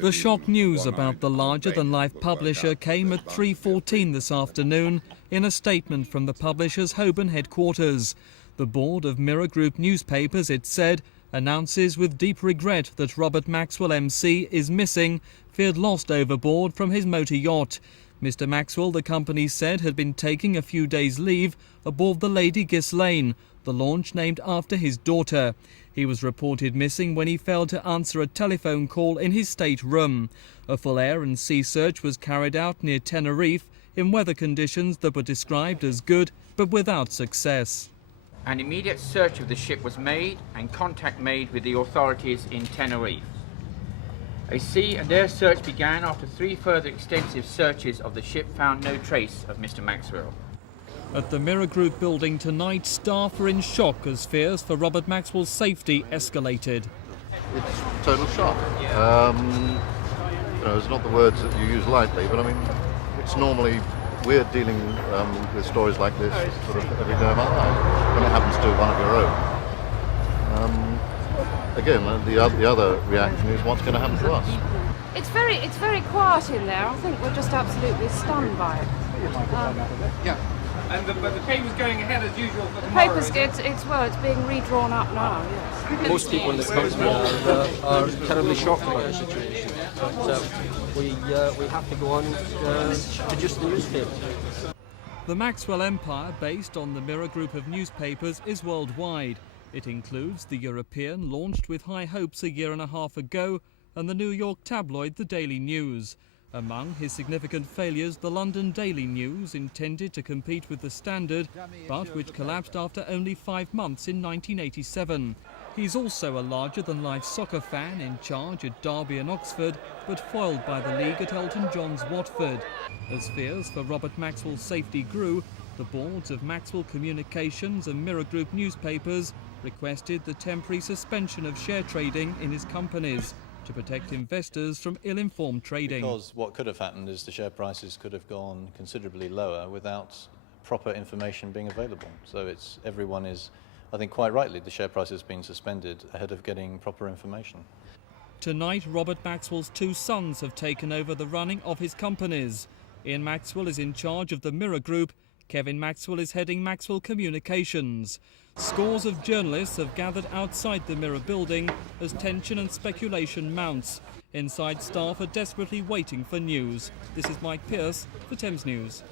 The shock news about the larger-than-life publisher came at 3:14 this afternoon in a statement from the publisher's Holborn headquarters. The board of Mirror Group newspapers, it said, announces with deep regret that Robert Maxwell MC is missing, feared lost overboard from his motor yacht. Mr. Maxwell, the company said, had been taking a few days' leave aboard the Lady Ghislaine, the launch named after his daughter. He was reported missing when he failed to answer a telephone call in his stateroom. A full air and sea search was carried out near Tenerife in weather conditions that were described as good, but without success. An immediate search of the ship was made and contact made with the authorities in Tenerife. A sea and air search began after 3 further extensive searches of the ship found no trace of Mr. Maxwell. At the Mirror Group building tonight, staff are in shock as fears for Robert Maxwell's safety escalated. It's total shock. It's not the words that you use lightly, but I mean, it's normally we're dealing with stories like this sort of every day of our life when it happens to one of your own. Again, the other reaction is what's going to happen to us. It's very quiet in there. I think we're just absolutely stunned by it. But the paper's going ahead as usual for the tomorrow. It's being redrawn up now. Yes. Most people in the country are terribly shocked about the situation. But we have to go on and produce the newspaper. The Maxwell empire, based on the Mirror Group of newspapers, is worldwide. It includes the European, launched with high hopes a year and a half ago, and the New York tabloid The Daily News. Among his significant failures, the London Daily News, intended to compete with the Standard, but which collapsed after only 5 months in 1987. He's also a larger-than-life soccer fan in charge at Derby and Oxford, but foiled by the league at Elton John's Watford. As fears for Robert Maxwell's safety grew, the boards of Maxwell Communications and Mirror Group newspapers requested the temporary suspension of share trading in his companies to protect investors from ill-informed trading. Because what could have happened is the share prices could have gone considerably lower without proper information being available. So everyone is, I think quite rightly, the share price has been suspended ahead of getting proper information. Tonight, Robert Maxwell's 2 sons have taken over the running of his companies. Ian Maxwell is in charge of the Mirror Group. Kevin Maxwell is heading Maxwell Communications. Scores of journalists have gathered outside the Mirror building as tension and speculation mounts. Inside, staff are desperately waiting for news. This is Mike Pearce for Thames News.